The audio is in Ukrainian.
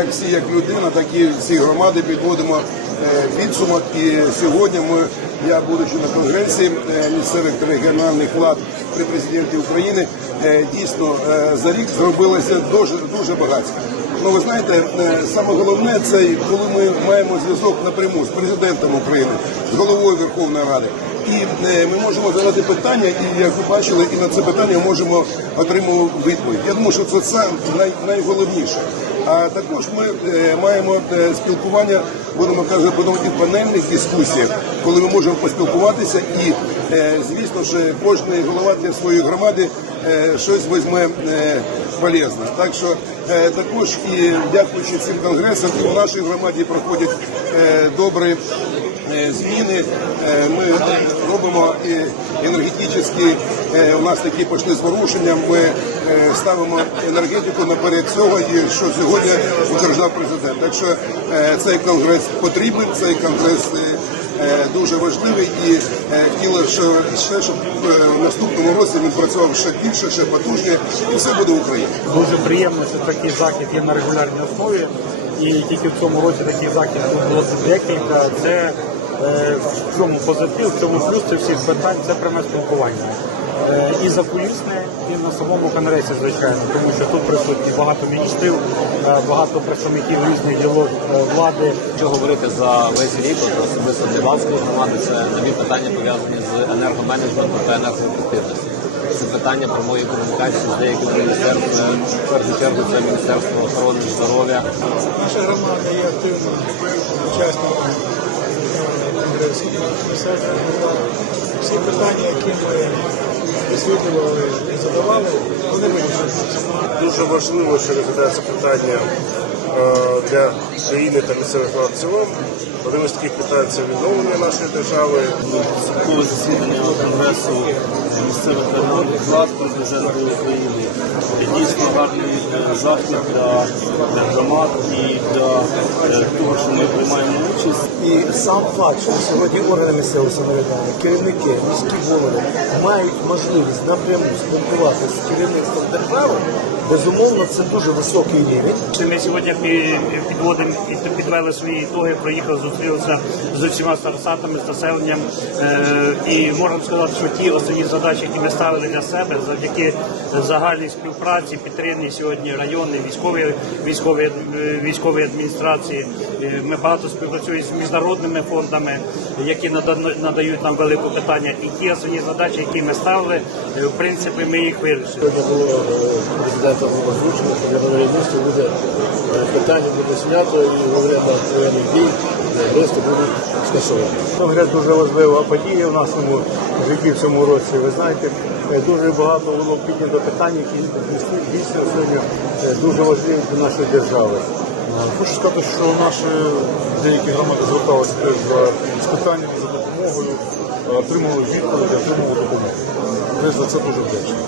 як всі, як людина, так і всі громади підводимо е, підсумок. І сьогодні ми, я будучи на конгресі е, місцевих та регіональних влад при президенті України, е, дійсно за рік зробилося дуже дуже багато. Ну, ви знаєте, саме головне це коли ми маємо зв'язок напряму з президентом України, з головою Верховної Ради. І е, ми можемо задати питання, і як ви бачили, і на це питання можемо отримувати відповідь. Я думаю, що це най, найголовніше. А також ми е, маємо е, спілкування, будемо казати, будемо і панельних дискусіях, коли ми можемо поспілкуватися, і звісно, що кожен голова для своєї громади щось візьме полезне. Так що також і дякуючи цим конгресам, і в нашій громаді проходять добрі зміни. Ми робимо енергетичні, е, у нас такі пішли зворушення. Ми е, ставимо енергетику наперед цього, і що сьогодні утверджав президент. Так що цей конгрес потрібен, цей конгрес. Дуже важливий і хотіли, ще щоб е, в наступному році він працював ще більше, ще потужніше, і все буде Україна. Дуже приємно, що такий захід є на регулярній основі. І тільки в цьому році таких західів було декілька. Це в чому позитив, в чому плюс це всіх питань, це пряме спілкування. Е, і закулісне, і на самому конгресі, звичайно, тому що тут присутні багато міністрів, е, багато представників різних ділок е, влади. Якщо говорити за весь рік, особисто для Львівської громади, це нові питання пов'язані з енергоменеджментом та енергоефективністю. Це питання прямої комунікації з деякими міністерствами. В першу чергу це Міністерство охорони здоров'я. Наша громада є активним учасником. Всі питання, які ми висвітлювали і задавали, вони вирішуються. Дуже важливо, що розглядається питання е, для країни та місцевих влад в цілому. Одним із таких питань це відновлення нашої держави. Судове засідання Конгресу місцевих народних влад президента України. Це дійсно гарний захід для, для громад і для е, того, що ми приймаємо участь. І сам факт, що сьогодні органи місцевого самоврядування, керівники, міські голови мають можливість напряму спілкуватися з керівництвом держави, безумовно, це дуже високий рівень. Ми сьогодні підводимо і підвели свої ітоги, проїхали, зустрілися з усіма старостатами, з населенням. Е, І можемо сказати, що ті основні задачі, які ми ставили для себе, завдяки загальній співпраці, підтримці сьогодні районної військової військової е, військової адміністрації. Е, Ми багато співпрацюємо з міжнародними фондами, які нада- надають нам велике питання. І ті основні задачі, які ми ставили, е, в принципі, ми їх вирішили. Було президента озвучено, що для буде питання буде знято і во время воєнних дій листи будуть скасовані. Конгрес дуже важлива подія в нашому житті в цьому році. Ви знаєте, е, дуже багато було піднято питань, які дійсно сьогодні е, дуже важливі для нашої держави. Хочу сказати, що наші деякі громади зверталися теж з питаннями за допомогою, отримали відповіді, отримали допомогу. Ми за це дуже вдячні.